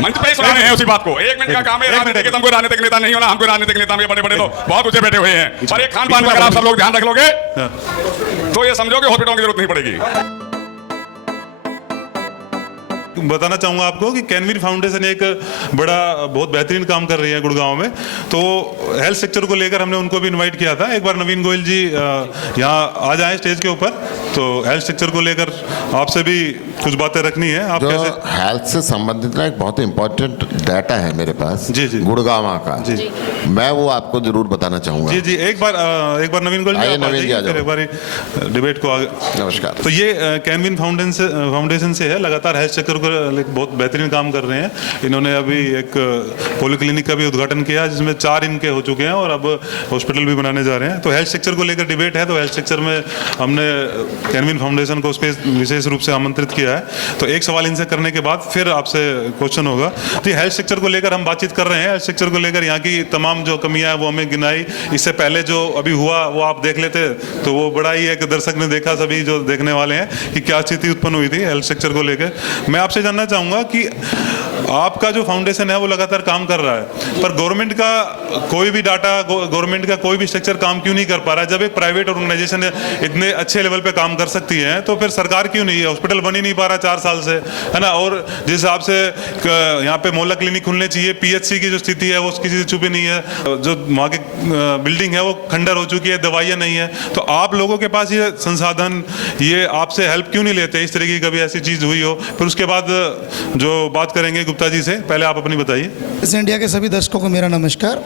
मंच पे ही सुना रहे हैं उसी बात को। 1 मिनट का काम है राजनीतिक, तुमको राजनीतिक नेता नहीं होना, हमको राजनीतिक नेता में बड़े बड़े लोग बहुत ऊंचे बैठे हुए हैं। पर एक खान पान का अगर आप सब लोग ध्यान रख लोगे तो ये समझो कि हॉस्पिटलों की जरूरत नहीं पड़ेगी। बताना चाहूँगा आपको कि कैनवीर फाउंडेशन एक बड़ा बहुत बेहतरीन काम कर रही है गुड़गांव में। तो हेल्थ सेक्टर को लेकर हमने उनको भी इनवाइट किया था। एक बार नवीन गोयल जी यहाँ आ जाएं स्टेज के ऊपर, तो हेल्थ सेक्टर को लेकर आपसे भी कुछ बातें रखनी है। आप कैसे हेल्थ से संबंधित ना एक बहुत इंपॉर्टेंट डाटा है मेरे पास जी जी गुड़गांव का जी, मैं वो आपको जरूर बताना चाहूँगा। जी जी एक बार नवीन गोयल जी नवीन जी आ जाओ। एक बार डिबेट को आगे। नमस्कार। तो ये कैनवीर फाउंडेशन से है, लगातार हेल्थ सेक्टर को बहुत बेहतरीन काम कर रहे हैं। इन्होंने अभी एक पॉलीक्लिनिक का भी उद्घाटन किया जिसमें 4 इनके हो चुके हैं और अब हॉस्पिटल भी बनाने जा रहे हैं। तो हेल्थ सेक्टर को लेकर डिबेट है, तो हेल्थ सेक्टर में हमने कैनवीर फाउंडेशन को उसके विशेष रूप से आमंत्रित किया है। तो एक सवाल इनसे करने के बाद फिर आपसे क्वेश्चन होगा। तो हेल्थ सेक्टर को लेकर हम बातचीत कर रहे हैं। हेल्थ सेक्टर को लेकर यहाँ की तमाम जो कमियां वो हमें गिनाई। इससे पहले जो अभी हुआ वो आप देख लेते तो वो बड़ा ही एक दर्शक ने देखा, सभी जो देखने वाले हैं, कि क्या स्थिति उत्पन्न हुई थी हेल्थ सेक्टर को लेकर। मैं आपसे जानना चाहूंगा कि आपका जो फाउंडेशन है वो लगातार काम कर रहा है, पर गवर्नमेंट का कोई भी डाटा, गवर्नमेंट का कोई भी स्ट्रक्चर काम क्यों नहीं कर पा रहा है? जब एक प्राइवेट ऑर्गेनाइजेशन इतने अच्छे लेवल पे काम कर सकती है तो फिर सरकार क्यों नहीं है? हॉस्पिटल बन ही नहीं पा रहा 4 साल से, है ना। और जिस हिसाब से यहाँ पे मोहल्ला क्लिनिक खुलने चाहिए, पीएचसी की जो स्थिति है वो उसकी चीज छुपी नहीं है, जो वहाँ की बिल्डिंग है वो खंडर हो चुकी है, दवाइयाँ नहीं है। तो आप लोगों के पास ये संसाधन, ये आपसे हेल्प क्यों नहीं लेते? इस तरह की कभी ऐसी चीज हुई हो? फिर उसके बाद जो बात करेंगे गुप्ता जी से, पहले आप अपनी बताइए। इस इंडिया के सभी दर्शकों को मेरा नमस्कार।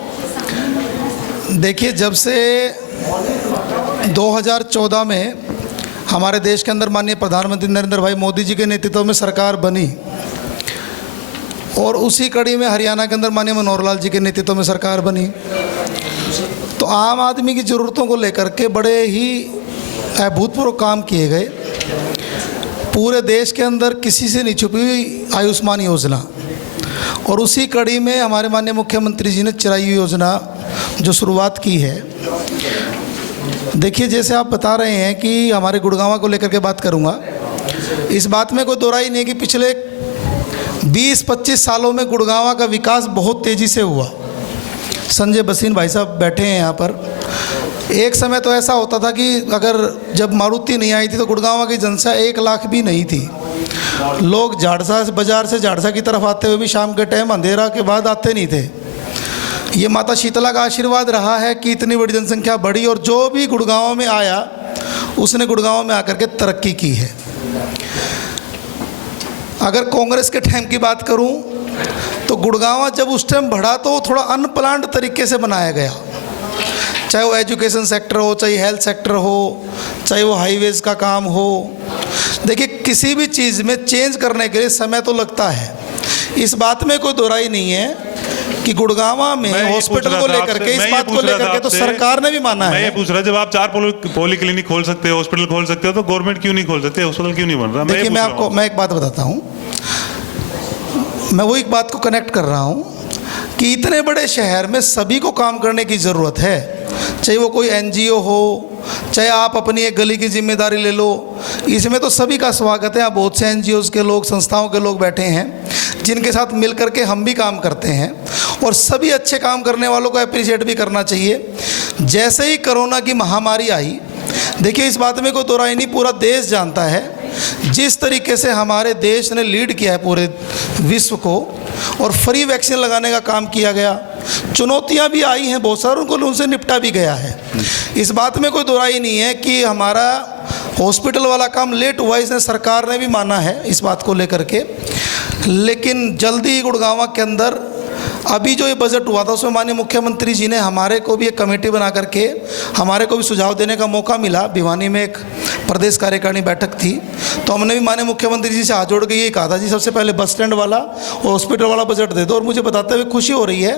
देखिए, जब से 2014 में हमारे देश के अंदर माननीय प्रधानमंत्री नरेंद्र भाई मोदी जी के नेतृत्व में सरकार बनी और उसी कड़ी में हरियाणा के अंदर माननीय मनोहर लाल जी के नेतृत्व में सरकार बनी, तो आम आदमी की ज़रूरतों को लेकर के बड़े ही अभूतपूर्व काम किए गए। पूरे देश के अंदर किसी से नहीं छुपी हुई आयुष्मान योजना, और उसी कड़ी में हमारे माननीय मुख्यमंत्री जी ने चिरायु योजना जो शुरुआत की है। देखिए, जैसे आप बता रहे हैं कि हमारे गुड़गांव को लेकर के बात करूंगा, इस बात में कोई दो राय नहीं कि पिछले 20-25 सालों में गुड़गांव का विकास बहुत तेज़ी से हुआ। संजय बसीन भाई साहब बैठे हैं यहाँ पर। एक समय तो ऐसा होता था कि अगर जब मारुति नहीं आई थी तो गुड़गांव की जनसंख्या 1 लाख भी नहीं थी। लोग झाड़सा बाजार से झाड़सा की तरफ आते हुए भी शाम के टाइम अंधेरा के बाद आते नहीं थे। ये माता शीतला का आशीर्वाद रहा है कि इतनी बड़ी जनसंख्या बढ़ी, और जो भी गुड़गांव में आया उसने गुड़गांव में आकर के तरक्की की है। अगर कांग्रेस के टाइम की बात करूं तो गुड़गांव जब उस टाइम बढ़ा तो थोड़ा अनप्लान्ड तरीके से बनाया गया, चाहे वो एजुकेशन सेक्टर हो, चाहे हेल्थ सेक्टर हो, चाहे वो हाईवेज़ का काम हो। देखिए, किसी भी चीज़ में चेंज करने के लिए समय तो लगता है, इस बात में कोई दोहराई नहीं है कि गुड़गांव में हॉस्पिटल को लेकर के, इस बात को लेकर के तो सरकार ने भी माना है। मैं ये पूछ रहा, जब आप 4 पॉली क्लिनिक खोल सकते हो, हॉस्पिटल खोल सकते हो, तो गवर्नमेंट क्यों नहीं खोल सकते? हॉस्पिटल क्यों नहीं बन रहा? देखिए, मैं एक बात बताता हूँ, मैं वो एक बात को कनेक्ट कर रहा हूँ कि इतने बड़े शहर में सभी को काम करने की ज़रूरत है, चाहे वो कोई एनजीओ हो, चाहे आप अपनी एक गली की जिम्मेदारी ले लो, इसमें तो सभी का स्वागत है। आप बहुत से एनजीओज़ के लोग, संस्थाओं के लोग बैठे हैं जिनके साथ मिलकर के हम भी काम करते हैं, और सभी अच्छे काम करने वालों को अप्रिशिएट भी करना चाहिए। जैसे ही कोरोना की महामारी आई, देखिए, इस बात में कोई दो राय नहीं, पूरा देश जानता है जिस तरीके से हमारे देश ने लीड किया है पूरे विश्व को, और फ्री वैक्सीन लगाने का काम किया गया। चुनौतियां भी आई हैं बहुत सारी, उनसे निपटा भी गया है। इस बात में कोई दो राय नहीं है कि हमारा हॉस्पिटल वाला काम लेट हुआ, इसने सरकार ने भी माना है इस बात को लेकर के। लेकिन जल्दी गुड़गांव के अंदर अभी जो ये बजट हुआ था उसमें माननीय मुख्यमंत्री जी ने हमारे को भी एक कमेटी बना करके हमारे को भी सुझाव देने का मौका मिला। भिवानी में एक प्रदेश कार्यकारिणी बैठक थी, तो हमने भी माननीय मुख्यमंत्री जी से हाथ जोड़ के ये कहा था, जी सबसे पहले बस स्टैंड वाला और हॉस्पिटल वाला बजट दे दो। और मुझे बताते हुए खुशी हो रही है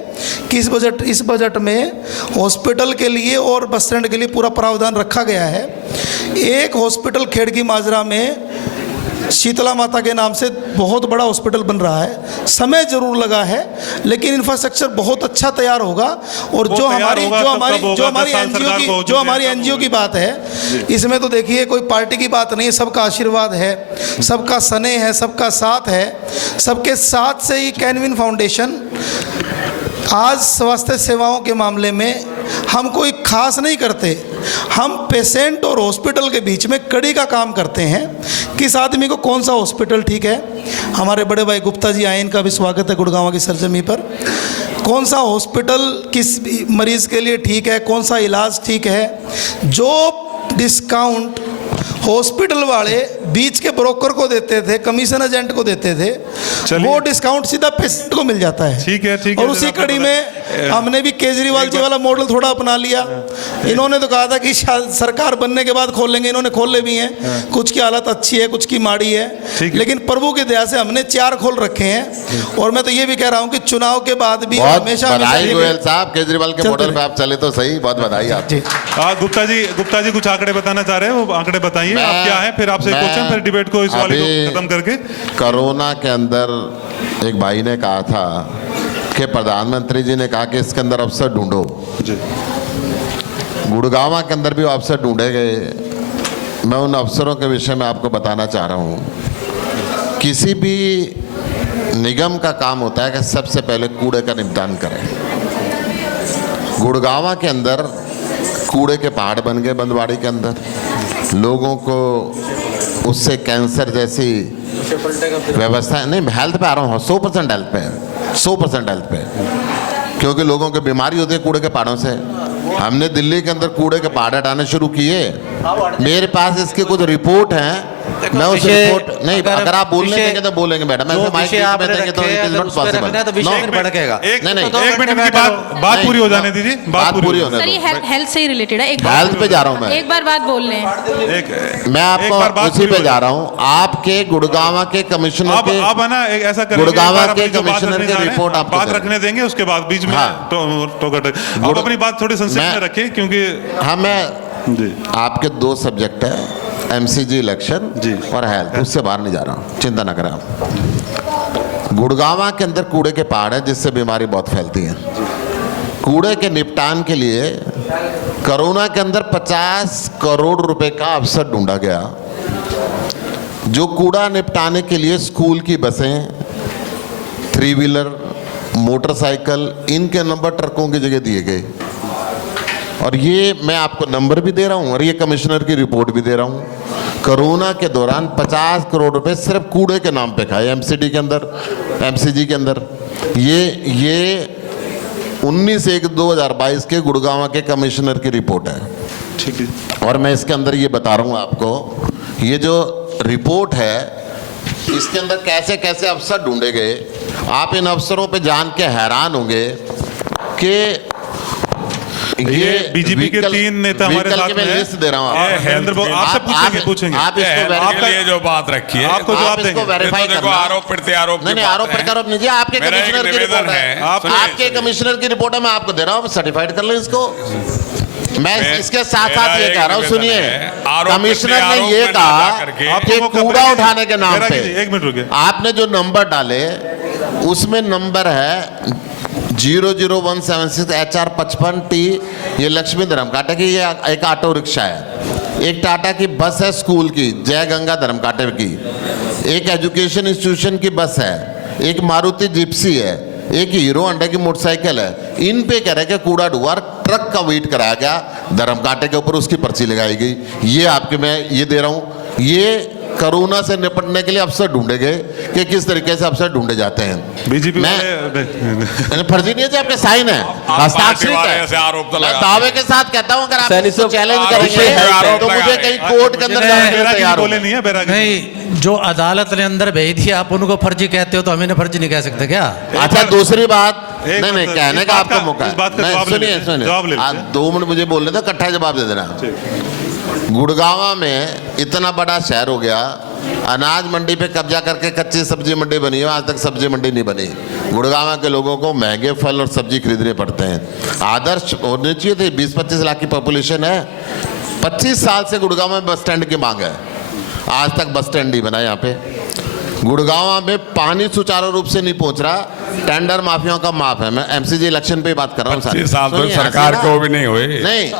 कि इस बजट में हॉस्पिटल के लिए और बस स्टैंड के लिए पूरा प्रावधान रखा गया है। एक हॉस्पिटल खेड़की माजरा में शीतला माता के नाम से बहुत बड़ा हॉस्पिटल बन रहा है। समय जरूर लगा है, लेकिन इंफ्रास्ट्रक्चर बहुत अच्छा तैयार होगा। और वो जो तैयार हमारी होगा, जो तब हमारी होगा, जो हमारी 10 साल एनजीओ सरकार को हो की चुके जो हैं, हमारी तब एनजीओ होगा। की बात है, इसमें तो देखिए कोई पार्टी की बात नहीं है, सबका आशीर्वाद है, सबका स्नेह है, सबका साथ है। सबके साथ से ही कैनविन फाउंडेशन आज स्वास्थ्य सेवाओं के मामले में हम कोई खास नहीं करते, हम पेशेंट और हॉस्पिटल के बीच में कड़ी का काम करते हैं। किस आदमी को कौन सा हॉस्पिटल ठीक है, हमारे बड़े भाई गुप्ता जी आए, इनका भी स्वागत है गुड़गांव की सरजमी पर। कौन सा हॉस्पिटल किस मरीज़ के लिए ठीक है, कौन सा इलाज ठीक है, जो डिस्काउंट हॉस्पिटल वाले बीच के ब्रोकर को देते थे, कमीशन एजेंट को देते थे, चलिए। वो डिस्काउंट सीधा पेशेंट को मिल जाता है। ठीक है, ठीक है। और उसी जनाब, कड़ी में हमने भी केजरीवाल जी वाला मॉडल थोड़ा अपना लिया। इन्होंने तो कहा था कि सरकार बनने के बाद खोलेंगे, इन्होंने खोले भी हैं। कुछ की हालत अच्छी है, कुछ की माड़ी है, लेकिन प्रभु की दया से हमने 4 खोल रखे हैं। और मैं तो ये भी कह रहा हूँ कि चुनाव के बाद भी बहुत हमेशा बधाई गोयल साहब, केजरीवाल के चलते मॉडल रहे। पे आप चले तो सही, बहुत बधाई आप। जी। गुप्ता जी कुछ आंकड़े बताना चाह रहे हैं, वो आंकड़े बताइए। आप क्या है, फिर आपसे क्वेश्चन, फिर डिबेट को इस वाले को खत्म करके। कोरोना के अंदर एक भाई ने कहा था कि प्रधानमंत्री जी ने कहा कि इसके अंदर अफसर ढूंढो। जी। गुड़गांव के अंदर भी अफसर ढूंढे गए। मैं उन अफसरों के विषय में आपको बताना चाह रहा हूँ। किसी भी निगम का काम होता है कि सबसे पहले कूड़े का निपटान करें। गुड़गांव के अंदर कूड़े के पहाड़ बन गए बंदवाड़ी के अंदर। लोगों को उससे कैंसर जैसी व्यवस्था नहीं, हेल्थ पे आ रहा हूँ, 100% हेल्थ पे है, 100% हेल्थ पे है। क्योंकि लोगों की बीमारी होती है कूड़े के पहाड़ों से। हमने दिल्ली के अंदर कूड़े के पहाड़ हटाने शुरू किए। मेरे पास इसके कुछ रिपोर्ट हैं। मैं उस रिपोर्ट नहीं, अगर आप बोलने देंगे तो बोलेंगे मैडम, ऐसे माइक में देंगे तो इट इज नॉट पॉसिबल। नहीं, एक मिनट की बात पूरी हो जाने दीजिए, बात पूरी होने सर, ये हेल्थ से ही रिलेटेड है। हेल्थ पे जा रहा हूँ मैं। एक बार बात बोल लें। मैं आपको उसी पे जा रहा हूँ। आपके गुड़गांव के कमिश्नर के अब है ना, ऐसा करेंगे, गुड़गांव एक बार के अपनी जो बात कमिश्नर रखने की जा रहे हैं, रिपोर्ट आपको बात दें। रखने देंगे, उसके बाद बीच में हाँ। आप अपनी बात थोड़ी संक्षेप में रखें, क्योंकि हाँ, मैं जी आपके 2 सब्जेक्ट है, एमसीजी इलेक्शन जी। और हेल्थ, उससे बाहर नहीं जा रहा हूँ, चिंता ना करें आप। गुड़गांव के अंदर कूड़े के पहाड़ है जिससे बीमारी बहुत फैलती है। कूड़े के निपटान के लिए कोरोना के अंदर 50 करोड़ रुपए का अवसर ढूंढा गया, जो कूड़ा निपटाने के लिए स्कूल की बसें, 3 व्हीलर, मोटरसाइकिल, इनके नंबर ट्रकों की जगह दिए गए। और ये मैं आपको नंबर भी दे रहा हूँ और ये कमिश्नर की रिपोर्ट भी दे रहा हूँ। कोरोना के दौरान 50 करोड़ रुपए सिर्फ कूड़े के नाम पे खाए एमसीडी के अंदर, एमसीजी के अंदर। ये 19/1/2022 के गुड़गांव के कमिश्नर की रिपोर्ट है। ठीक है। और मैं इसके अंदर ये बता रहा हूँ आपको, ये जो रिपोर्ट है इसके अंदर कैसे कैसे अफसर ढूंढे गए। आप इन अफसरों पे जान के हैरान होंगे कि ये बीजेपी के 3 नेता हमारे साथ में हैं। लिस्ट दे रहा हूँ आपसे पूछेंगे आप इसको आपके लिए जो बात रखी है, आपको जवाब देंगे। वेरीफाई देखो, करना। आरोप प्रत्यारोप की नहीं, बात आरोप है। प्रत्यारोप नहीं, आपके मेरा एक कमिश्नर की निवेदन रिपोर्ट है। है। आपके कमिश्नर की रिपोर्ट है, मैं आपको दे रहा हूँ, सर्टिफाइड कर लें इसको। मैं इसके साथ साथ ये कह रहा हूँ, सुनिए, कमिश्नर ने ये कहा कि कूड़ा उठाने के नाम पे, 1 मिनट रुकिए, आपने जो नंबर डाले उसमें नंबर है 00176 HR 55T। ये लक्ष्मी धर्मकाटे की ये एक ऑटो रिक्शा है, एक टाटा की बस है स्कूल की, जय गंगा धर्मकाटे की, एक एजुकेशन इंस्टीट्यूशन की बस है, एक मारुति जिप्सी है, एक हीरो होंडा की मोटरसाइकिल है। इन पे कह रहे कि कूड़ा ढुआ, ट्रक का वेट कराया गया, धर्मकाटे के ऊपर उसकी पर्ची लगाई गई। ये आपके मैं ये दे रहा हूँ। ये कोरोना से निपटने के लिए अफसर ढूंढे गए कि किस तरीके से अफसर ढूंढे जाते हैं। बीजेपी फर्जी नहीं है, आपके साइन है, हस्ताक्षरित है। से आरोप तो मैं लगा दावे के साथ कहता हूं, अगर आप इसको चैलेंज आरोप करेंगे आरोप तो मुझे लगा कहीं रहे हैं। कोर्ट के अंदर जाने के लिए तैयार बोले हूं। नहीं है बैरागी। नहीं, जो अदालत ने अंदर भेज दिया आप उनको फर्जी कहते हो, तो हमें फर्जी नहीं कह सकते क्या? अच्छा, दूसरी बात, एक नहीं मिनट, कहने इस का बात आपको का- मौका इस बात का है। जवाब ले सुनिए लेते हैं, जवाब ले लेते हैं। 2 मिनट मुझे बोलने दो, इकट्ठा जवाब दे देना। गुड़गांव में इतना बड़ा शहर हो गया, अनाज मंडी पे कब्जा करके कच्ची सब्जी मंडी बनी है, आज तक सब्जी मंडी नहीं बनी। गुड़गांव के लोगों को महंगे फल और सब्जी खरीदने पड़ते हैं। आदर्श होने चाहिए थे, 20-25 लाख की पॉपुलेशन है, 25 साल से गुड़गांव में बस स्टैंड की मांग है। आज तक बस स्टैंड नहीं बना यहाँ पे। गुड़गांव में पानी सुचारू रूप से नहीं पहुंच रहा, टेंडर माफियाओं का माफ है। मैं एमसीजी इलेक्शन पे बात कर रहा हूँ। 25 साल तो सुनिए, सरकार हंसी ना। को भी नहीं हुए। नहीं,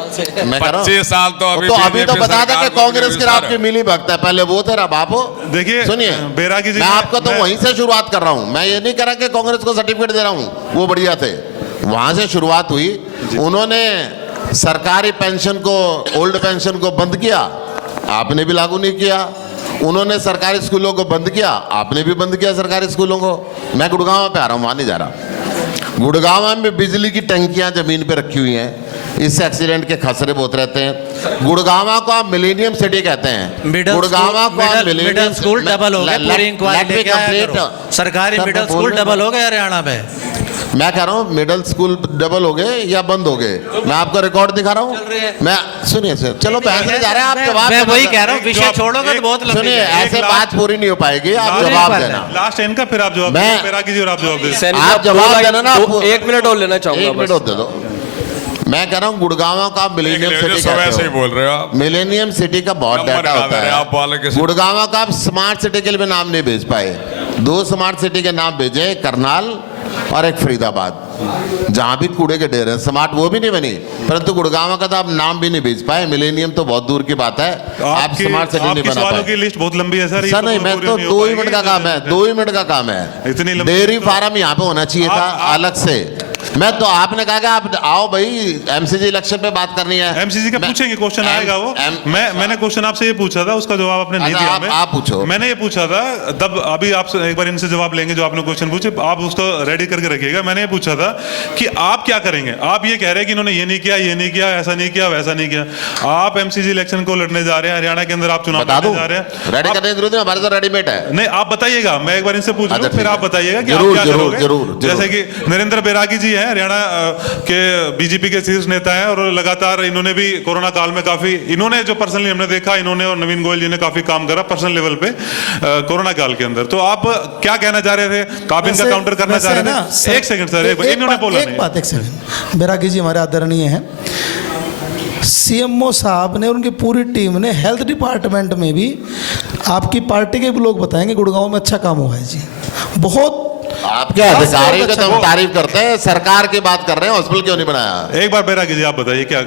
मैं कह रहा हूँ 25 साल तो अभी अभी तो BJP बता दें सरकार कि को कांग्रेस भी के आपकी मिली भक्त है, पहले वो तेरा बाप हो। देखिए, सुनिए बैरागी जी, मैं आपको तो मैं- वहीं से शुरुआत कर रहा हूँ। मैं ये नहीं कह रहा कि कांग्रेस को सर्टिफिकेट दे रहा हूँ, वो बढ़िया थे, वहां से शुरुआत हुई। उन्होंने सरकारी पेंशन को, ओल्ड पेंशन को बंद किया, आपने भी लागू नहीं किया। उन्होंने सरकारी स्कूलों को बंद किया, आपने भी बंद किया सरकारी स्कूलों को। मैं गुड़गांव पे आ रहा हूँ, वहां नहीं जा रहा। गुड़गांव में बिजली की टंकियां जमीन पे रखी हुई हैं, इससे एक्सीडेंट के खतरे बहुत रहते हैं। गुड़गांव को आप मिलेनियम सिटी कहते हैं। गुड़गांव को आप मिडिल स्कूल डबल हो गया, पूरी इंक्वायरी लेके आया करो। सरकारी मिडिल स्कूल डबल हो गया हरियाणा में। मैं कह रहा हूँ मिडिल स्कूल डबल हो गए या बंद हो गए, मैं आपको रिकॉर्ड दिखा रहा हूँ। मैं सुनिए सर, चलो बहस नहीं जा रहे हैं, आप जवाब मैं देना। वही कह रहा हूँ, विषय छोड़ोगे तो बहुत लंबी सुनिए, जाएगी। ऐसे बात पूरी नहीं हो पाएगी, आप जवाब देना। लास्ट इनका, फिर आप जवाब मैं- दीजिए, बैरागी जी और आप जवाब दीजिए। आप जवाब देना ना। 1 मिनट और लेना चाहूंगा। 1 मिनट और दे दो। मैं कह रहा हूँ गुड़गांव का मिलेनियम सिटी सब ऐसे ही कहते बोल रहे हो हो। आप। मिलेनियम सिटी का बहुत नंबर डाटा बता होता दे रहे, आप वाले है। किसी- गुड़गांव का आप स्मार्ट सिटी के लिए भी नाम नहीं भेज पाए। 2 स्मार्ट सिटी के नाम भेजे, करनाल और एक फरीदाबाद, जहां भी कूड़े के ढेर हैं। स्मार्ट वो भी नहीं बनी, परंतु गुड़गांव का तो आप नाम भी नहीं भेज पाए। मिलेनियम तो बहुत दूर की बात है, आप स्मार्ट सिटी नहीं आपके बना सवालों पाए। की लिस्ट बहुत लंबी है सर। ये सर तो नहीं, मैं पूरी तो नहीं हो 2 ही पाएगी। मिनट का काम है, 2 ही मिनट का काम इतनी है। लंबी डेयरी तो- फार्म यहाँ पे होना चाहिए था अलग से। मैं तो आपने कहा कि आप आओ भाई, एमसीजी इलेक्शन पे बात करनी है। एमसीसी का मैं- पूछेंगे, क्वेश्चन आएगा वो। मैंने क्वेश्चन आपसे ये पूछा था, उसका जवाब आपने नहीं अच्छा, दिया आप- हमें। आप पूछो। मैंने ये पूछा था तब, अभी आप एक बार इनसे जवाब लेंगे जो आपने क्वेश्चन पूछे, आप उसको रेडी करके रखिएगा। मैंने ये पूछा था कि आप क्या करेंगे। आप ये कह रहे हैं कि इन्होंने ये नहीं किया, ये नहीं किया, ऐसा नहीं किया, वैसा नहीं किया। आप एमसीसी इलेक्शन को लड़ने जा रहे हैं, हरियाणा के अंदर आप चुनाव बता लड़ने दूं, जा रहे हैं। रेडी आप- करने की जरूरत नहीं, हमारे तो रेडीमेड है। नहीं, आप बताइएगा, मैं एक बार इनसे पूछ अच्छा, लूं, फिर ठीक आप है। बताइएगा कि जरूर, आप क्या जरूर, करोगे। जरूर, जरूर। जैसे कि नरेंद्र बैरागी जी हैं, हरियाणा के बीजेपी के शीर्ष नेता हैं, और लगातार इन्होंने भी कोरोना काल में काफी, इन्होंने जो पर्सनली हमने देखा, इन्होंने और नवीन गोयल जी ने काफी काम करा पर्सनल लेवल पे कोरोना काल के अंदर। तो आप क्या कहना चाह रहे थे, आप इनका वैसे- काउंटर करना वैसे चाह रहे है ना, थे? सर, एक सेकंड सर, इन्होंने बोला एक नहीं। बात, एक सेकंड। बैरागी जी हमारे आदरणीय हैं। सीएमओ साहब ने और उनकी पूरी टीम ने हेल्थ डिपार्टमेंट में भी, आपकी पार्टी के भी लोग बताएंगे, गुड़गांव में अच्छा काम हुआ है जी, बहुत। आपके अधिकारी बहुत को तो अच्छा हम तारीफ करते हैं, सरकार की बात कर रहे हैं, हॉस्पिटल क्यों नहीं बनाया? एक बार बैरागी जी आप बताइए क्या।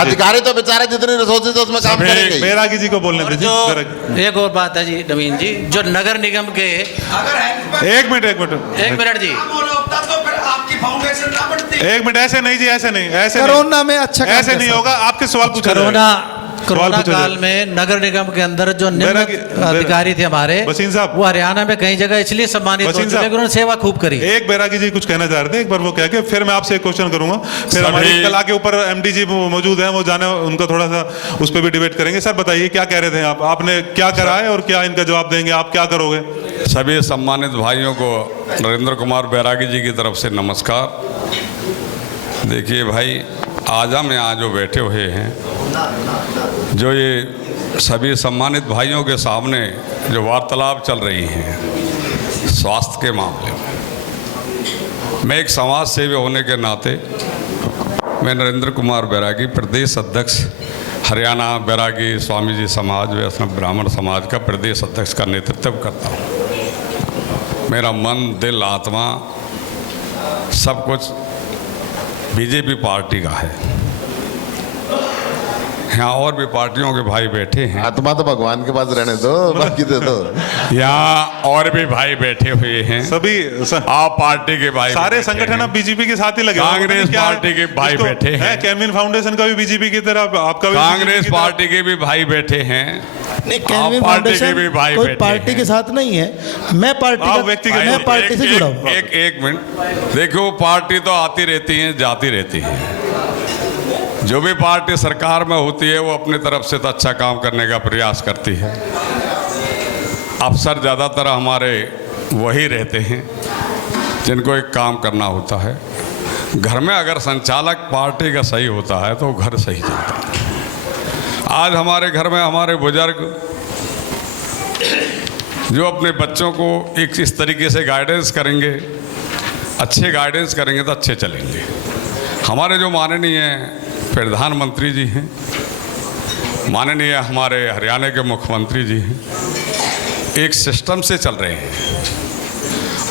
अधिकारी तो बेचारे जितने रिसोर्सेज है उसमें काम सभी करेंगे ही। बैरागी जी को बोलने और दीजिए। जो बैरागी- एक और बात है जी नवीन जी, जो नगर निगम के, एक मिनट एक मिनट जी, एक मिनट, ऐसे नहीं जी, ऐसे नहीं, ऐसे नहीं। कोरोना में अच्छा काम ऐसे नहीं कैसा? होगा। आपके सवाल पूछा जाएगा। कोरोना पूछा काल जाए। में नगर निगम के अंदर जो निम्न बैरागी- अधिकारी थे हमारे, वसीम साहब। वो हरियाणा में कई जगह इसलिए सम्मानित हो वसीम चुके साहब। हैं कि उन्होंने सेवा खूब करी। एक बैरागी जी कुछ कहना चाह रहे थे, एक बार वो कह के फिर मैं आपसे एक क्वेश्चन करूंगा। फिर हमारी कला के ऊपर एमडी जी मौजूद हैं, वो जाने उनका थोड़ा सा उस पर भी डिबेट करेंगे। सर बताइए क्या कह रहे थे आप, आपने क्या करा है और क्या इनका जवाब देंगे, आप क्या करोगे? सभी सम्मानित भाइयों को नरेंद्र कुमार बैरागी जी की तरफ से नमस्कार। देखिए भाई, आज हम यहाँ जो बैठे हुए हैं, जो ये सभी सम्मानित भाइयों के सामने जो वार्तालाप चल रही हैं स्वास्थ्य के मामले में, मैं एक समाज सेवी होने के नाते, मैं नरेंद्र कुमार बैरागी, प्रदेश अध्यक्ष हरियाणा बैरागी स्वामी जी समाज वैष्णव ब्राह्मण समाज का प्रदेश अध्यक्ष का नेतृत्व करता हूँ। मेरा मन, दिल, आत्मा सब कुछ बीजेपी पार्टी का है। यहाँ और भी पार्टियों के भाई बैठे हैं, आत्मा तो भगवान के पास रहने दो, बाकी दे दो। यहाँ और भी भाई बैठे हुए हैं, सभी आप पार्टी के भाई सारे बैठे संगठन हैं। अब बीजेपी के साथ ही लगे हुए हैं। कांग्रेस क्या- पार्टी के भाई जिसको- बैठे हैं। कैनविन फाउंडेशन का भी बीजेपी की तरह, आपका भी कांग्रेस BJP की तरह। पार्टी के भी भाई बैठे हैं, नहीं, आप कैनविन पार्टी के फाउंडेशन भी भाई कोई बैठे पार्टी हैं। के साथ नहीं है। मैं पार्टी आप का, व्यक्तिगत- मैं पार्टी से जुड़ा हूँ। एक मिनट देखो, पार्टी तो आती रहती है, जाती रहती है। जो भी पार्टी सरकार में होती है वो अपनी तरफ से तो अच्छा काम करने का प्रयास करती है। अफसर ज़्यादातर हमारे वही रहते हैं जिनको एक काम करना होता है। घर में अगर संचालक पार्टी का सही होता है तो घर सही चलता है। आज हमारे घर में हमारे बुजुर्ग जो अपने बच्चों को एक इस तरीके से गाइडेंस करेंगे, अच्छे गाइडेंस करेंगे तो अच्छे चलेंगे। हमारे जो माननीय प्रधानमंत्री जी हैं, माननीय हमारे हरियाणा के मुख्यमंत्री जी हैं, एक सिस्टम से चल रहे हैं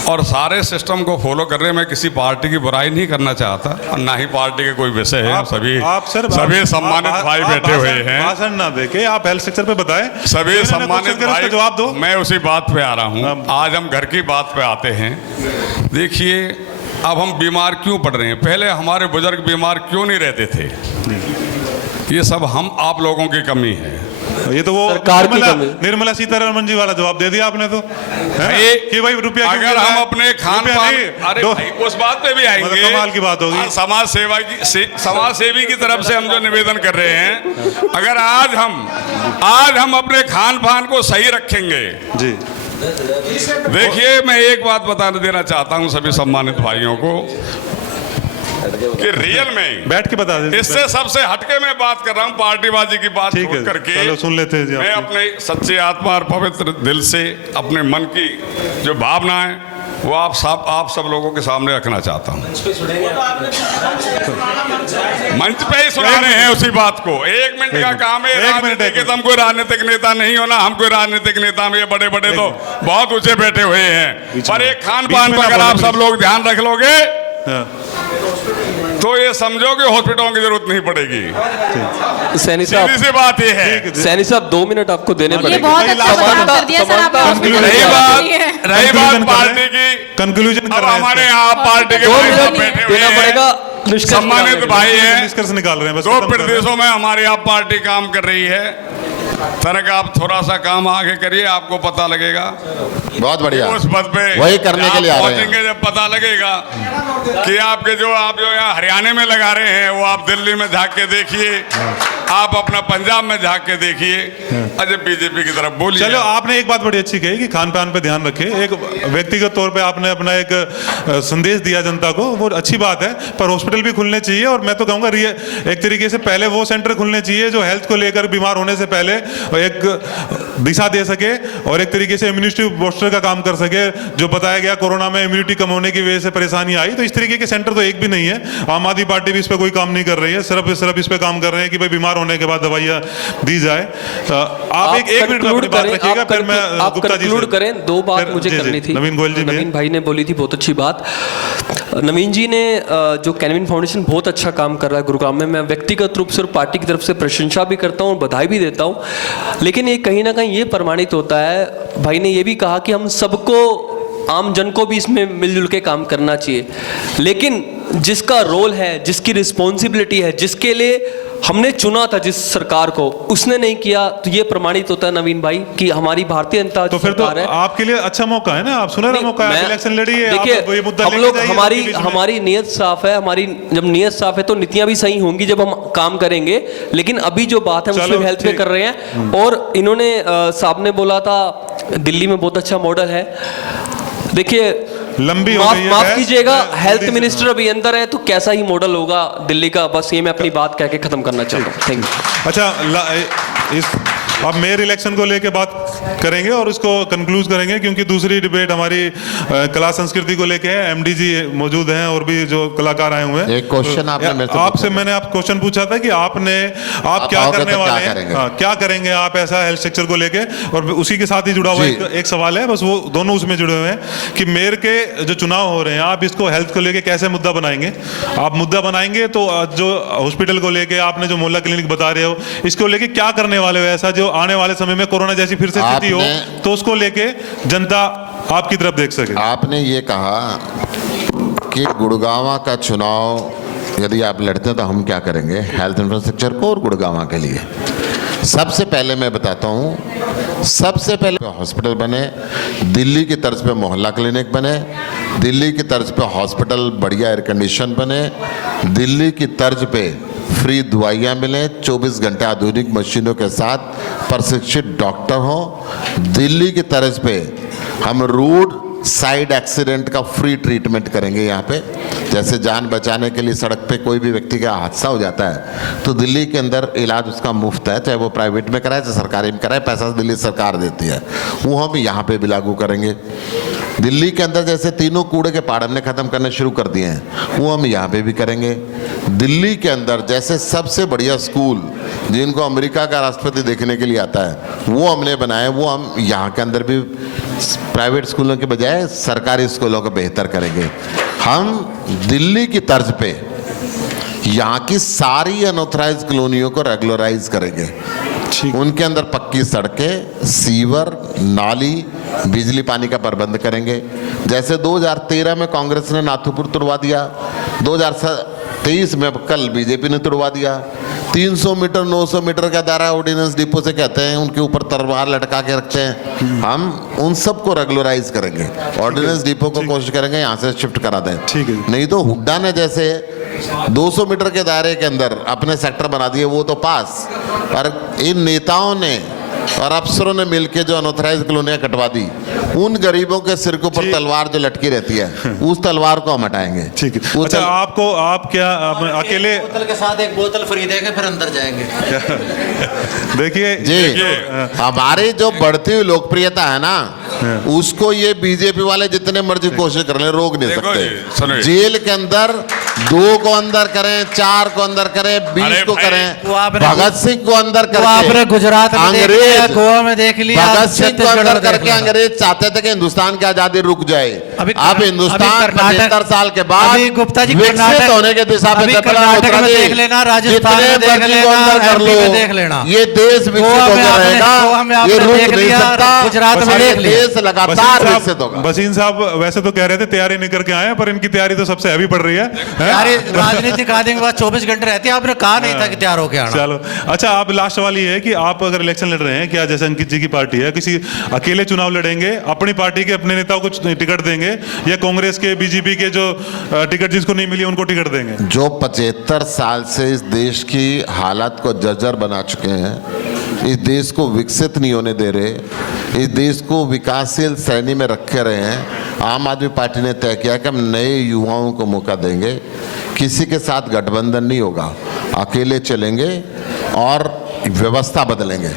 और सारे सिस्टम को फॉलो कर रहे हैं। मैं किसी पार्टी की बुराई नहीं करना चाहता और ना ही पार्टी के कोई विषय है। सभी सम्मानित भाई बैठे हुए हैं, भाषण ना देके आप हेल्थ सेक्टर पे बताएं। सभी सम्मानित भाई, जवाब दो। मैं उसी बात पे आ रहा हूँ। आज हम घर की बात पे आते हैं। देखिए, अब हम बीमार क्यों पड़ रहे हैं? पहले हमारे बुजुर्ग बीमार क्यों नहीं रहते थे? ये सब हम आप लोगों की कमी है। ये तो वो निर्मला सीतारमण जी वाला जवाब दे दिया आपने तो, है कि भाई रुपया अगर हम अपने खान पान, अरे भाई उस बात पे भी आएंगे, कमाल की बात होगी। समाज सेवी की तरफ से हम जो निवेदन कर रहे हैं, अगर आज हम अपने खान पान को सही रखेंगे जी। देखिए, मैं एक बात बता देना चाहता हूं सभी सम्मानित भाइयों को कि रियल में बैठ के बता दें। इससे सबसे हटके मैं बात कर रहा हूं, पार्टीबाजी की बात छोड़ करके। चलो सुन लेते हैं जी। मैं अपने सच्चे आत्मा और पवित्र दिल से अपने मन की जो भावना है वो आप सब लोगों के सामने रखना चाहता हूं। मंच पे ही सुना रहे हैं उसी बात को। 1 मिनट का काम है। राजनीतिक, हम कोई राजनीतिक नेता नहीं होना, हम कोई राजनीतिक नेता में, ये बड़े बड़े तो बहुत ऊंचे बैठे हुए हैं, पर एक खान पान पर अगर आप सब लोग ध्यान रख लोगे तो ये समझो कि हॉस्पिटलों की जरूरत नहीं पड़ेगी। सैनी साहब, सीधी सी बात ये है। सैनी साहब 2 मिनट आपको देने पड़ेंगे। बहुत अच्छा बचाव कर दिया सर आपने। रही बात पार्टी की कंक्लूजन, अब हमारे यहाँ पार्टी के बैठे हुए हैं, सम्मानित भाई हैं, निष्कर्ष निकाल रहे हैं। 2 प्रदेशों में हमारी आप पार्टी काम कर रही है। तनक आप थोड़ा सा काम आगे करिए, आपको पता लगेगा। बहुत बढ़िया, उस पद पे वही करने के लिए आ रहे हैं। पहुंचेंगे जब पता लगेगा कि आपके जो यहाँ हरियाणा में लगा रहे हैं वो आप दिल्ली में झांक के देखिए, आप अपना पंजाब में झांक के देखिए, अजय बीजेपी की तरफ बोलिए। चलो, आपने एक बात बड़ी अच्छी कही कि खान पान पे ध्यान रखें। एक व्यक्तिगत तौर पे आपने अपना एक संदेश दिया जनता को, वो अच्छी बात है। पर हॉस्पिटल भी खुलने चाहिए और मैं तो कहूँगा एक तरीके से पहले वो सेंटर खुलने चाहिए जो हेल्थ को लेकर बीमार होने से पहले एक दिशा दे सके और एक तरीके से इम्यूनिटी बूस्टर का काम कर सके। जो बताया गया कोरोना में इम्यूनिटी कम होने की वजह से परेशानी आई, तो इस तरीके के सेंटर तो एक भी नहीं है। आम आदमी पार्टी भी इस पे कोई काम नहीं कर रही है, सिर्फ इस पे काम कर रहे हैं कि भाई बीमार होने के बाद दवाइयाँ दी जाए। आप एक मिनट में अपनी बात रखिएगा, फिर मैं गुप्ता जी से करें। 2 बात मुझे करनी थी। नवीन गोयल जी, नवीन भाई ने बोली थी बहुत अच्छी बात। नवीन जी ने जो कैनविन फाउंडेशन बहुत अच्छा काम कर रहा है गुरुग्राम में, मैं व्यक्तिगत रूप से और पार्टी की तरफ से प्रशंसा भी करता हूँ और बधाई भी देता हूँ। लेकिन ये कहीं ना कहीं ये प्रमाणित होता है, भाई ने ये भी कहा कि हम सबको, आम जन को भी इसमें मिलजुल के काम करना चाहिए। लेकिन जिसका रोल है, जिसकी रिस्पॉन्सिबिलिटी है, जिसके लिए हमने चुना था जिस सरकार को, उसने नहीं किया, तो ये प्रमाणित होता है नवीन भाई कि हमारी भारतीय जनता तो फिर तो आपके लिए अच्छा मौका है ना, आप सुनहरा मौका है, इलेक्शन लड़िए। देखिए, हम लोग हमारी नीयत साफ है। हमारी जब नीयत साफ है तो नीतियां भी सही होंगी जब हम काम करेंगे। लेकिन अभी जो बात है उसमें हेल्थ पे कर रहे हैं। और इन्होंने साहब ने बोला था दिल्ली में बहुत अच्छा मॉडल है। देखिए, लंबी माफ कीजिएगा, हेल्थ मिनिस्टर अभी अंदर है, तो कैसा ही मॉडल होगा दिल्ली का। बस ये मैं अपनी बात कह के खत्म करना चाहता हूँ। Thank you. अच्छा, अब मेयर इलेक्शन को लेके बात करेंगे और उसको कंक्लूज करेंगे, क्योंकि दूसरी डिबेट हमारी कला संस्कृति को लेके है। एमडी जी मौजूद हैं और भी जो कलाकार आए हुए हैं। एक क्वेश्चन आपसे मैंने आप क्वेश्चन पूछा था कि आप क्या करने वाले हैं, क्या करेंगे आप ऐसा हेल्थ सेक्टर को लेके। और उसी के साथ ही जुड़ा हुआ एक सवाल है, बस वो दोनों उसमें जुड़े हुए हैं कि मेयर के जो चुनाव हो रहे हैं, आप इसको हेल्थ को लेके कैसे मुद्दा बनाएंगे। आप मुद्दा बनाएंगे तो जो हॉस्पिटल को लेके आपने जो मोहल्ला क्लिनिक बता रहे हो, इसको लेके क्या करने वाले हो ऐसा जो आने वाले समय में कोरोना जैसी फिर से स्थिति हो तो उसको लेके जनता आपकी तरफ देख सके। आपने ये कहा कि गुड़गांव का चुनाव यदि आप लड़ते हैं तो हम क्या करेंगे हेल्थ इंफ्रास्ट्रक्चर को और गुड़गांव के लिए। सबसे पहले मैं बताता हूँ, सबसे पहले हॉस्पिटल बने, दिल्ली की तर्ज पे मोहल्ला क्लिनिक बने, दिल्ली की तर्ज पे हॉस्पिटल बढ़िया एयर कंडीशन बने, दिल्ली की तर्ज पे फ्री दवाइयाँ मिलें, 24 घंटे आधुनिक मशीनों के साथ प्रशिक्षित डॉक्टर हों, दिल्ली की तर्ज पे हम रोड साइड एक्सीडेंट का फ्री ट्रीटमेंट करेंगे यहाँ पे। जैसे जान बचाने के लिए सड़क पे कोई भी व्यक्ति का हादसा हो जाता है तो दिल्ली के अंदर इलाज उसका मुफ्त है, चाहे वो प्राइवेट में कराए चाहे सरकारी में कराए, पैसा दिल्ली सरकार देती है, वो हम यहाँ पे भी लागू करेंगे। दिल्ली के अंदर जैसे तीनों कूड़े के पहाड़ हमने ख़त्म करने शुरू कर दिए हैं, वो हम यहाँ पे भी करेंगे। दिल्ली के अंदर जैसे सबसे बढ़िया स्कूल जिनको अमेरिका का राष्ट्रपति देखने के लिए आता है वो हमने बनाए, वो हम यहाँ के अंदर भी प्राइवेट स्कूलों के बजाय सरकारी स्कूलों को बेहतर करेंगे। हम दिल्ली की तर्ज पे यहाँ की सारी अनऑथराइज्ड कॉलोनियों को रेगुलराइज करेंगे। उनके अंदर पक्की सड़कें, सीवर, नाली, बिजली पानी का प्रबंध करेंगे। जैसे 2013 में कांग्रेस ने नाथुपुर तुड़वा दिया, 2023 में कल बीजेपी ने तुड़वा दिया। 300 मीटर 900 मीटर का दायरा ऑर्डिनेंस डिपो से कहते हैं, उनके ऊपर तलवार लटका के रखते हैं। हम उन सबको रेगुलराइज करेंगे, ऑर्डिनेंस डिपो को कोशिश करेंगे यहाँ से शिफ्ट करा दें। नहीं तो हुड्डा ने जैसे 200 मीटर के दायरे के अंदर अपने सेक्टर बना दिए, वो तो पास, पर इन नेताओं ने और अफसरों ने मिलकर जो अनऑथराइज्ड कॉलोनियां कटवा दी, उन गरीबों के सिर के ऊपर तलवार जो लटकी रहती है उस तलवार को हम हटाएंगे। ठीक है। अच्छा, आप क्या अकेले बोतल के साथ एक बोतल फ्री देंगे फिर अंदर जाएंगे। देखिए जी, हमारी जो बढ़ती हुई लोकप्रियता है ना, उसको ये बीजेपी वाले जितने मर्जी कोशिश कर ले रोक नहीं सकते। जेल के अंदर 2 को अंदर करें, 4 को अंदर करें, 20 को करें, भगत सिंह को अंदर करके गुजरात में अंग्रेज, गोवा में देख लिया, भगत सिंह को अंदर करके अंग्रेज चाहते थे कि हिंदुस्तान की आजादी रुक जाए। अब हिंदुस्तान 75 साल के बाद गुप्ता जी विकसित होने के दिशा में कर्नाटक में देख लेना, राजस्थान में देख लेना, एमपी में देख लेना, ये देश विकसित होकर रहेगा, ये रुक नहीं सकता। गुजरात में देख लिया, देश लगातार विकसित होगा। बसीन साहब वैसे तो कह रहे थे तैयारी नहीं करके आए, पर इनकी तैयारी तो सबसे हैवी पड़ रही है। राजनीतिक आदि के बाद 24 घंटे रहती है, आपने कहा नहीं था कि तैयार होके आना। चलो अच्छा, आप लास्ट सवाल ये है कि आप अगर इलेक्शन लड़ रहे हैं, क्या जैसे अंकित जी की पार्टी है, किसी अकेले चुनाव लड़ेंगे, अपनी पार्टी के अपने नेताओं को टिकट देंगे, या कांग्रेस के बीजेपी के जो टिकट जिसको नहीं मिली उनको टिकट देंगे? जो 75 साल से इस देश की हालत को जर्जर बना चुके हैं, इस देश को विकसित नहीं होने दे रहे, इस देश को विकासशील श्रेणी में रखे रहे हैं, आम आदमी पार्टी ने तय किया कि हम नए युवाओं को मौका देंगे। किसी के साथ गठबंधन नहीं होगा, अकेले चलेंगे और व्यवस्था बदलेंगे,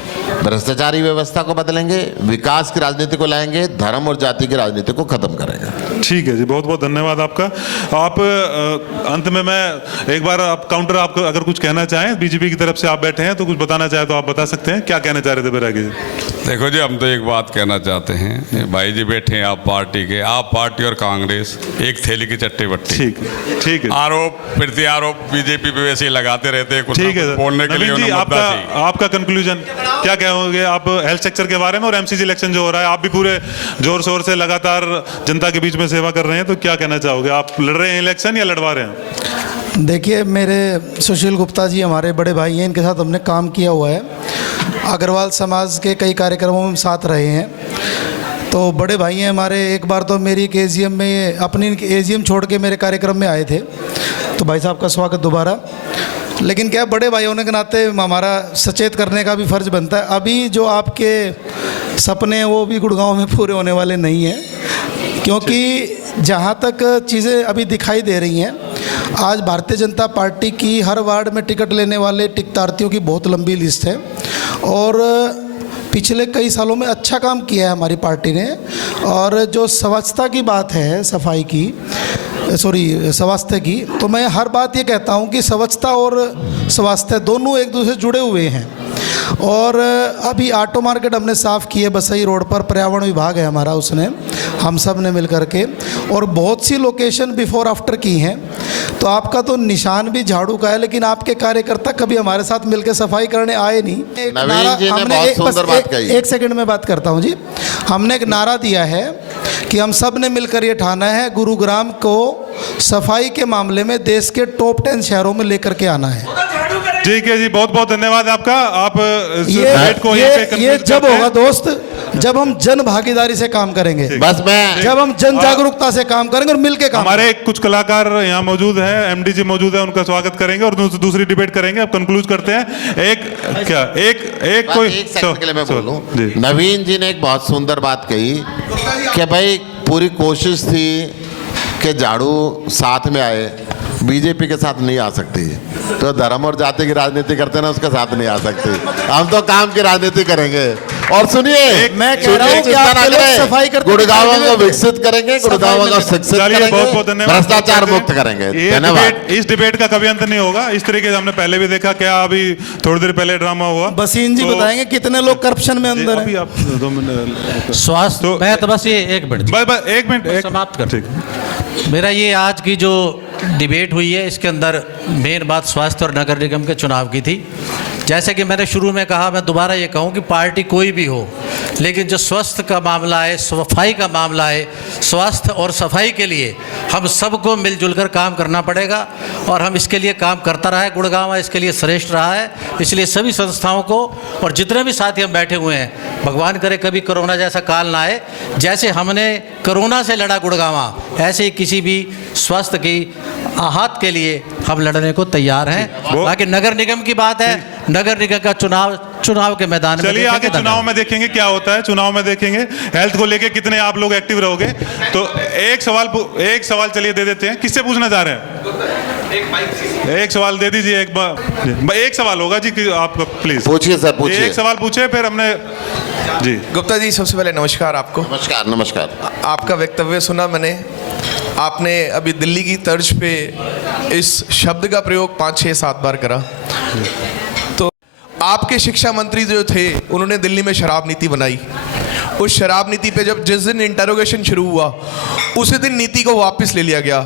भ्रष्टाचारी व्यवस्था को बदलेंगे, विकास की राजनीति को लाएंगे, धर्म और जाति की राजनीति को खत्म करेंगे। ठीक है जी, बहुत बहुत धन्यवाद आपका। आप अंत में मैं एक बार आप काउंटर, आप अगर कुछ कहना चाहें, बीजेपी की तरफ से आप बैठे हैं तो कुछ बताना चाहें तो आप बता सकते हैं। क्या कहना चाह रहे थे बैरागी जी? देखो जी, हम तो एक बात कहना चाहते हैं, भाई जी बैठे हैं आप पार्टी के, आप पार्टी और कांग्रेस एक थैली की चट्टी बट्टी। ठीक है। आरोप प्रत्यारोप बीजेपी पे वैसे ही लगाते रहते हैं, कुछ ठीक है बोलने के लिए नवीन जी, आपका कंक्लूजन क्या कहोगे आप हेल्थ सेक्टर के बारे में, और एमसीसी इलेक्शन जो हो रहा है, आप भी पूरे जोर शोर से लगातार जनता के बीच में सेवा कर रहे हैं, तो क्या कहना चाहोगे? आप लड़ रहे हैं इलेक्शन या लड़वा रहे हैं? देखिए, मेरे सुशील गुप्ता जी हमारे बड़े भाई हैं, इनके साथ हमने काम किया हुआ है, अग्रवाल समाज के कई कार्यक्रमों में साथ रहे हैं, तो बड़े भाई हैं हमारे। एक बार तो मेरी एक एजीएम में, अपनी एजीएम छोड़ के मेरे कार्यक्रम में आए थे, तो भाई साहब का स्वागत दोबारा। लेकिन क्या, बड़े भाई होने के नाते हमारा सचेत करने का भी फ़र्ज बनता है। अभी जो आपके सपने हैं वो भी गुड़गांव में पूरे होने वाले नहीं हैं, क्योंकि जहाँ तक चीज़ें अभी दिखाई दे रही हैं, आज भारतीय जनता पार्टी की हर वार्ड में टिकट लेने वाले टिकटार्थियों की बहुत लंबी लिस्ट है, और पिछले कई सालों में अच्छा काम किया है हमारी पार्टी ने। और जो स्वच्छता की बात है, सफाई की, स्वास्थ्य की, तो मैं हर बात ये कहता हूँ कि स्वच्छता और स्वास्थ्य दोनों एक दूसरे से जुड़े हुए हैं। और अभी ऑटो मार्केट हमने साफ़ की है बसई रोड पर, पर्यावरण विभाग है हमारा, उसने हम सब ने मिल करके, और बहुत सी लोकेशन बिफोर आफ्टर की हैं। तो आपका तो निशान भी झाड़ू का है, लेकिन आपके कार्यकर्ता कभी हमारे साथ मिलकर सफाई करने आए नहीं। एक सेकंड में बात करता हूँ जी। हमने एक नारा दिया है कि हम सब ने मिलकर ये ठाना है, गुरुग्राम को सफाई के मामले में देश के टॉप 10 शहरों में लेकर के आना है। ठीक है जी, बहुत बहुत धन्यवाद आपका। आप ये जब होगा दोस्त, जब हम जन भागीदारी से काम करेंगे, बस मैं जब हम जन जागरूकता से काम करेंगे और मिलके काम। हमारे कुछ कलाकार यहाँ मौजूद हैं, एमडी जी मौजूद है, उनका स्वागत करेंगे और दूसरी डिबेट करेंगे। अब कंक्लूड करते हैं। एक सेकंड के लिए मैं बोलूं, नवीन जी ने एक बहुत सुंदर बात कही कि भाई पूरी कोशिश थी कि झाड़ू साथ में आए, बीजेपी के साथ नहीं आ सकती। तो धर्म और जाति की राजनीति करते ना, उसके साथ नहीं आ सकती। हम तो काम की राजनीति करेंगे। और सुनिए, मैं कह रहा हूं कि आपके लोग सफाई करते गुड़गांव दिखाई को देते। विकसित करेंगे, गुड़गांव को शिक्षित चलिए, बहुत बहुत करेंगे, धन्यवाद। भ्रष्टाचार मुक्त करेंगे। ये धन्यवाद। इस डिबेट का कभी अंत नहीं होगा। इस तरीके से हमने पहले भी देखा, क्या अभी थोड़ी देर पहले ड्रामा हुआ। बसीन जी तो- बताएंगे कितने लोग करप्शन में अंदर अभी हैं। आप 2 मिनट स्वास्थ्य तो- मैं तो बस ये एक मिनट बस एक मिनट समाप्त कर। ठीक। मेरा ये आज की जो डिबेट हुई है, इसके अंदर मेन बात स्वास्थ्य और नगर निगम के चुनाव की थी। जैसे कि मैंने शुरू में कहा, मैं दोबारा ये कहूँ कि पार्टी कोई भी हो, लेकिन जो स्वास्थ्य का मामला है, सफाई का मामला है, स्वास्थ्य और सफाई के लिए हम सबको मिलजुल कर काम करना पड़ेगा और हम इसके लिए काम करता रहा है। गुड़गांव इसके लिए श्रेष्ठ रहा है। इसलिए सभी संस्थाओं को और जितने भी साथी हम बैठे हुए हैं, भगवान करे कभी कोरोना जैसा काल ना आए। जैसे हमने कोरोना से लड़ा गुड़गांव, ऐसे ही किसी भी स्वास्थ्य की आहत के लिए हम लड़ने को तैयार हैं। बाकी नगर निगम की बात है, नगर निगम का चुनाव के मैदान में चलिए आगे देखेंगे। चुनाव में देखेंगे क्या होता है। चुनाव में देखेंगे हेल्थ को लेके कितने आप लोग एक्टिव रहोगे। तो एक सवाल चलिए दे देते हैं। किससे पूछना चाह रहे हैं? एक सवाल दे दीजिए। एक सवाल होगा जी कि आपका, प्लीज पूछिए सर, पूछिए। एक सवाल पूछे, फिर हमने जी। गुप्ता जी, सबसे पहले नमस्कार आपको। नमस्कार। नमस्कार। आपका वक्तव्य सुना मैंने। आपने अभी दिल्ली की तर्ज पे इस शब्द का प्रयोग 5, 6, 7 बार करा। तो आपके शिक्षा मंत्री जो थे, उन्होंने दिल्ली में शराब नीति बनाई। उस शराब नीति पे जिस दिन इंटरोगेशन शुरू हुआ, उसी दिन नीति को वापस ले लिया गया।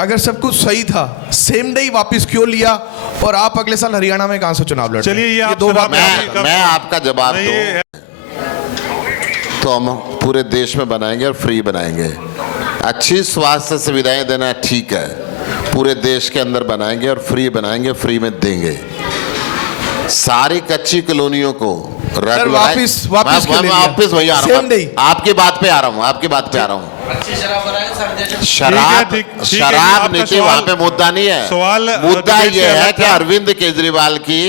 अगर सब कुछ सही था, सेम डे ही वापस क्यों लिया? और आप अगले साल हरियाणा में कहां से चुनाव लड़ रहे हैं? चलिए, ये आप 2 बात मैं आपका जवाब नहीं, दूं तो हम पूरे देश में बनाएंगे और फ्री बनाएंगे। अच्छी स्वास्थ्य सुविधाएं देना ठीक है, पूरे देश के अंदर बनाएंगे और फ्री बनाएंगे, फ्री में देंगे। सारी कच्ची कॉलोनियों को वापस क्यों ले लिया? वापस वही आ रहा Same day। हूँ, आपकी बात पे आ रहा हूँ, आपकी बात पे आ रहा हूँ। शराब ठीक है, शराब आपका नीति वहां पे मुद्दा नहीं है। मुद्दा ये है कि अरविंद केजरीवाल की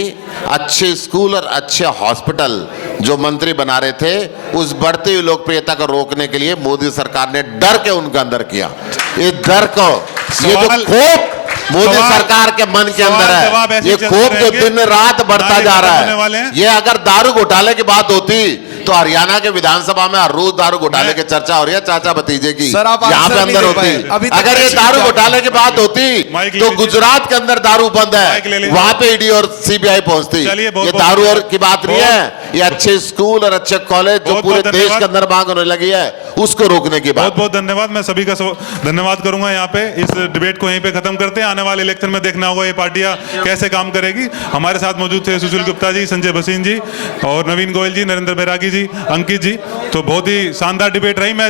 अच्छे स्कूल और अच्छे हॉस्पिटल जो मंत्री बना रहे थे, उस बढ़ती हुई लोकप्रियता को रोकने के लिए मोदी सरकार ने डर के उनके अंदर किया। ये डर को, ये जो खोप मोदी सरकार के मन के अंदर है, ये खोप जो दिन रात बढ़ता जा रहा है। ये अगर दारू घोटाले की बात होती तो हरियाणा के विधानसभा में हर रोज दारू घोटाले की चर्चा हो रही है, चाचा भतीजे की, सर, आप यहाँ पे आंसर अंदर नहीं दे होती। पाए। अभी तक अगर ये ऐसी दारू बात घोटाले की बात होती तो गुजरात के अंदर दारू बंद है, वहां पे ईडी और सीबीआई पहुंचती। ये दारू और की बात नहीं है, ये अच्छे स्कूल और अच्छे कॉलेज जो पूरे देश के अंदर मांग होने लगी है, उसको रोकने की बात। बहुत बहुत धन्यवाद। मैं सभी का धन्यवाद करूंगा। यहाँ पे इस डिबेट को यहीं पे खत्म करते हैं। आने वाले इलेक्शन में देखना होगा ये पार्टियां कैसे काम करेगी। हमारे साथ मौजूद थे सुशील गुप्ता जी, संजय भसीन जी और नवीन गोयल जी, नरेंद्र बैरागी जी, अंकित जी। तो बहुत ही शानदार डिबेट रही। मैं